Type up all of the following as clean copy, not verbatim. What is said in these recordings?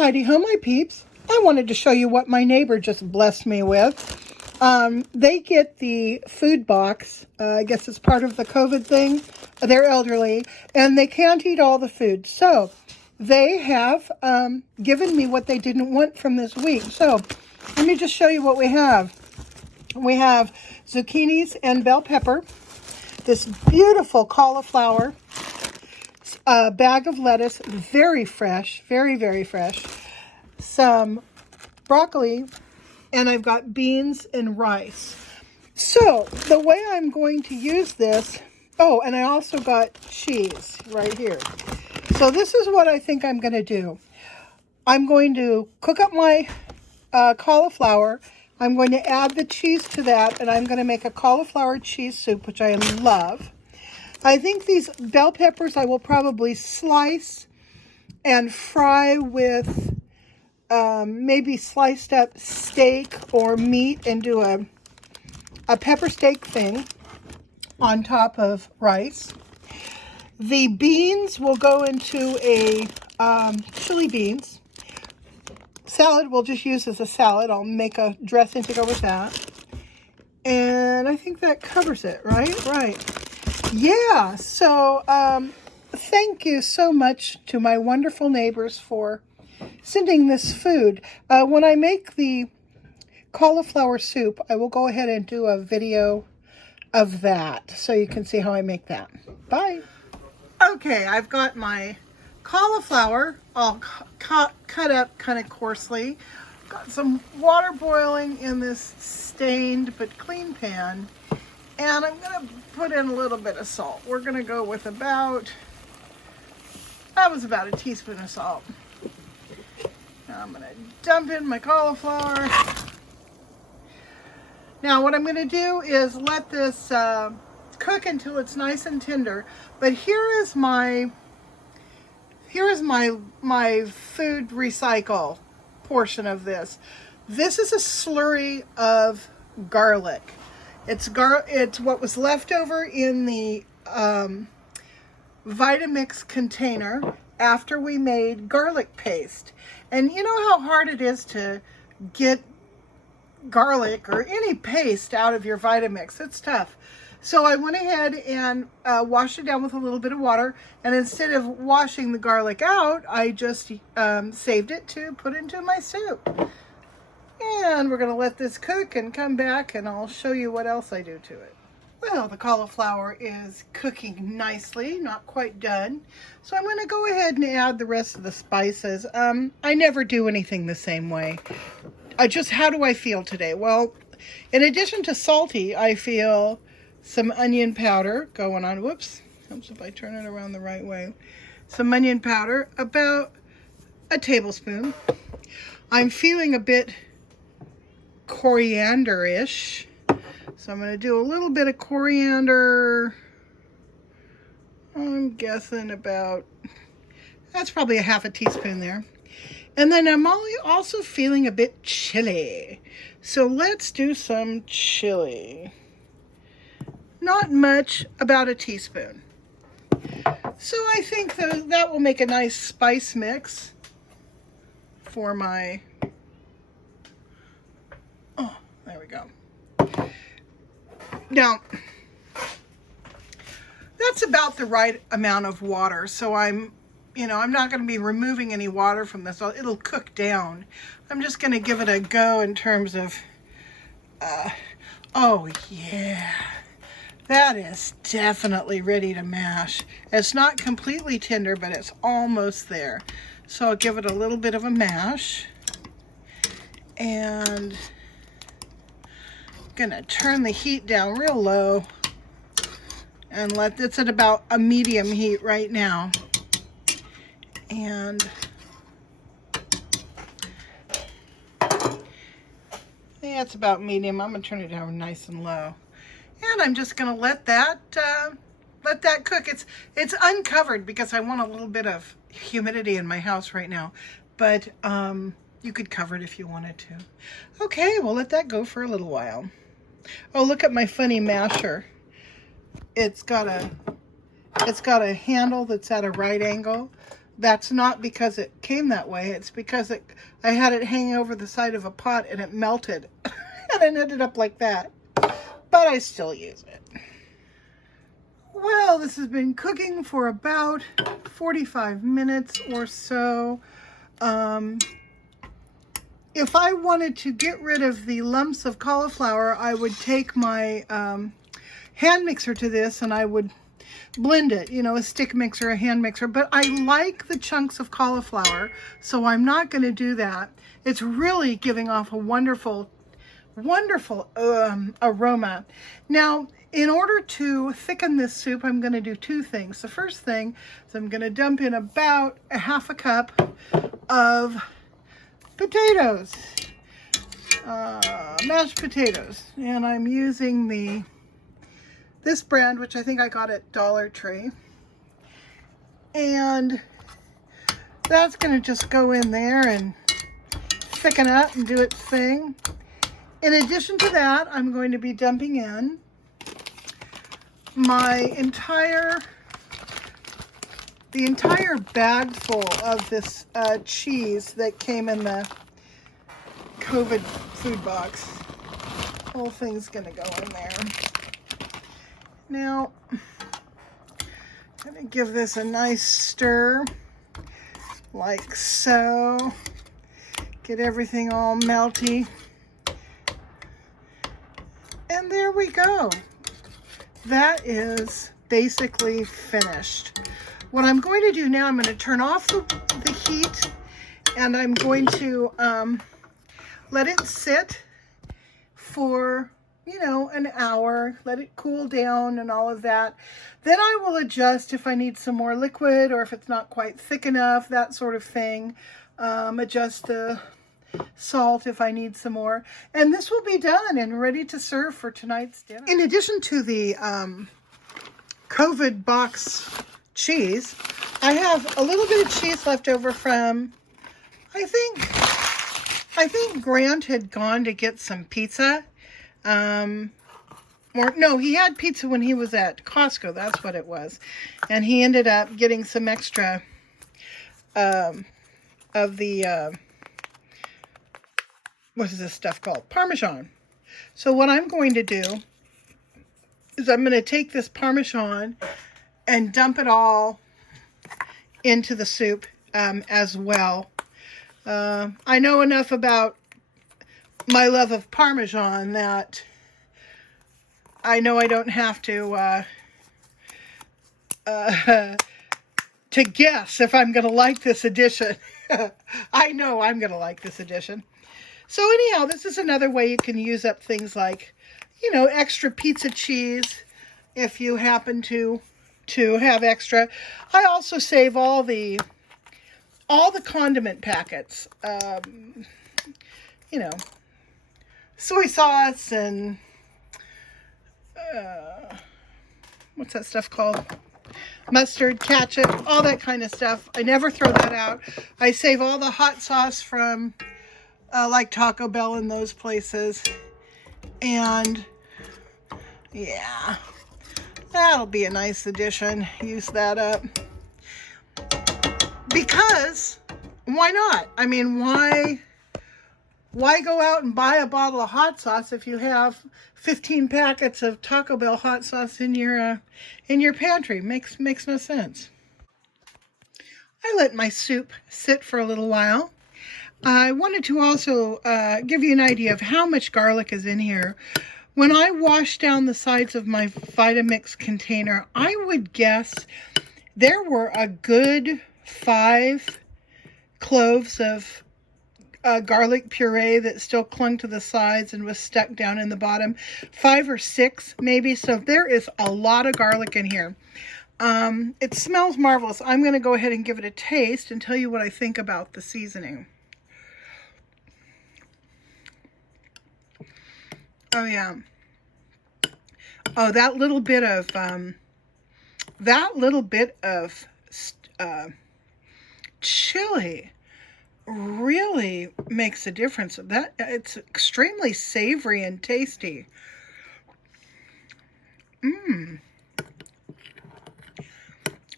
Heidi Ho, my peeps. I wanted to show you what my neighbor just blessed me with. They get the food box. I guess it's part of the COVID thing. They're elderly, and they can't eat all the food. So they have given me what they didn't want from this week. So let me just show you what we have. We have zucchinis and bell pepper, this beautiful cauliflower, a bag of lettuce, very fresh, very, very fresh, some broccoli, and I've got beans and rice. So the way I'm going to use this, oh, and I also got cheese right here. So this is what I think I'm going to do. I'm going to cook up my cauliflower. I'm going to add the cheese to that, and I'm going to make a cauliflower cheese soup, which I love. I think these bell peppers I will probably slice and fry with maybe sliced up steak or meat and do a pepper steak thing on top of rice. The beans will go into a chili beans. Salad we'll just use as a salad. I'll make a dressing to go with that. And I think that covers it, right? Right. Yeah, so thank you so much to my wonderful neighbors for sending this food. When I make the cauliflower soup, I will go ahead and do a video of that so you can see how I make that. Bye. Okay, I've got my cauliflower all cut up kind of coarsely. Got some water boiling in this stained but clean pan. And I'm going to put in a little bit of salt. We're going to go with about a teaspoon of salt. Now I'm going to dump in my cauliflower. Now what I'm going to do is let this cook until it's nice and tender. But here is my food recycle portion of this. This is a slurry of garlic. It's what was left over in the vitamix container after we made garlic paste. And you know how hard it is to get garlic or any paste out of your vitamix. It's tough. So I went ahead and washed it down with a little bit of water. And instead of washing the garlic out, I just saved it to put into my soup. And we're going to let this cook and come back and I'll show you what else I do to it. Well, the cauliflower is cooking nicely, not quite done. So I'm going to go ahead and add the rest of the spices. I never do anything the same way. How do I feel today? Well, in addition to salty, I feel some onion powder going on. Whoops, helps if I turn it around the right way. Some onion powder, about a tablespoon. I'm feeling a bit coriander-ish, so I'm going to do a little bit of coriander. I'm guessing that's probably a half a teaspoon there. And then I'm also feeling a bit chili, so let's do some chili. Not much, about a teaspoon. So I think that will make a nice spice mix for my there we go. Now, that's about the right amount of water. So I'm not going to be removing any water from this. It'll cook down. I'm just going to give it a go in terms of, oh yeah, that is definitely ready to mash. It's not completely tender, but it's almost there. So I'll give it a little bit of a mash. And gonna turn the heat down real low and it's at about a medium heat right now. And yeah, it's about medium. I'm gonna turn it down nice and low. And I'm just gonna let that cook. It's uncovered because I want a little bit of humidity in my house right now. But you could cover it if you wanted to. Okay, we'll let that go for a little while. Oh, look at my funny masher. It's got a handle that's at a right angle. that's not because it came that way. It's because I had it hanging over the side of a pot and it melted. And it ended up like that. But I still use it. Well, this has been cooking for about 45 minutes or so. If I wanted to get rid of the lumps of cauliflower, I would take my hand mixer to this and I would blend it, you know, a stick mixer, a hand mixer. But I like the chunks of cauliflower, so I'm not going to do that. It's really giving off a wonderful, wonderful aroma. Now, in order to thicken this soup, I'm going to do two things. The first thing is I'm going to dump in about a half a cup of potatoes, mashed potatoes, and I'm using this brand, which I think I got at Dollar Tree, and that's going to just go in there and thicken up and do its thing. In addition to that, I'm going to be dumping in the entire bag full of this cheese that came in the COVID food box. Whole thing's gonna go in there. Now, I'm gonna give this a nice stir, like so. Get everything all melty. And there we go. That is basically finished. What I'm going to do now, I'm going to turn off the heat, and I'm going to let it sit for, you know, an hour, let it cool down and all of that. Then I will adjust if I need some more liquid or if it's not quite thick enough, that sort of thing. Adjust the salt if I need some more. And this will be done and ready to serve for tonight's dinner. In addition to the COVID box cheese, I have a little bit of cheese left over from, I think Grant had gone to get some pizza. Or no, he had pizza when he was at Costco, that's what it was. And he ended up getting some extra of the what is this stuff called? Parmesan. So what I'm going to do is I'm going to take this Parmesan and dump it all into the soup as well. I know enough about my love of Parmesan that I know I don't have to guess if I'm going to like this addition. I know I'm going to like this addition. So anyhow, this is another way you can use up things like, you know, extra pizza cheese if you happen to have extra. I also save all the condiment packets. You know, soy sauce and what's that stuff called? Mustard, ketchup, all that kind of stuff. I never throw that out. I save all the hot sauce from like Taco Bell and those places. And yeah, that'll be a nice addition. Use that up. Because why not? I mean, why go out and buy a bottle of hot sauce if you have 15 packets of Taco Bell hot sauce in your pantry? Makes no sense. I let my soup sit for a little while. I wanted to also give you an idea of how much garlic is in here. When I wash down the sides of my Vitamix container, I would guess there were a good 5 cloves of garlic puree that still clung to the sides and was stuck down in the bottom. 5 or 6 maybe. So there is a lot of garlic in here. It smells marvelous. I'm going to go ahead and give it a taste and tell you what I think about the seasoning. Oh yeah. Oh, that little bit of chili really makes a difference. That it's extremely savory and tasty.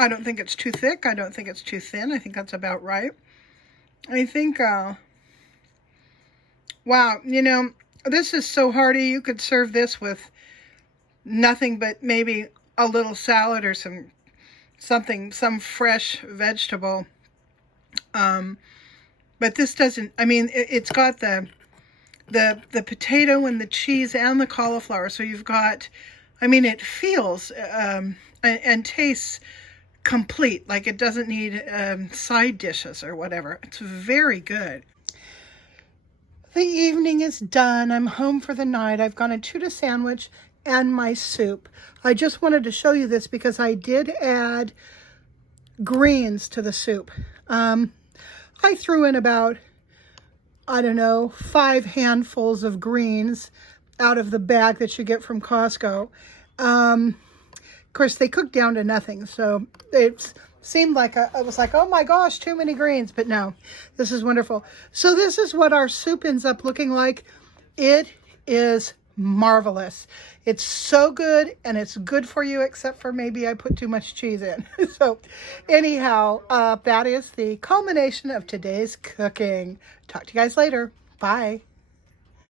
I don't think it's too thick. I don't think it's too thin. I think that's about right. I think, wow, you know, this is so hearty. You could serve this with nothing but maybe a little salad or some fresh vegetable. But this doesn't, I mean, it's got the potato and the cheese and the cauliflower. So you've got, I mean, it feels and tastes complete, like it doesn't need side dishes or whatever. It's very good. The evening is done. I'm home for the night. I've got a tuna sandwich and my soup. I just wanted to show you this because I did add greens to the soup. I threw in about, I don't know, 5 handfuls of greens out of the bag that you get from Costco. Of course, they cooked down to nothing, so it seemed like I was like, oh my gosh, too many greens. But no, this is wonderful. So this is what our soup ends up looking like. It is marvelous. It's so good, and it's good for you, except for maybe I put too much cheese in. So anyhow, that is the culmination of today's cooking. Talk to you guys later. Bye.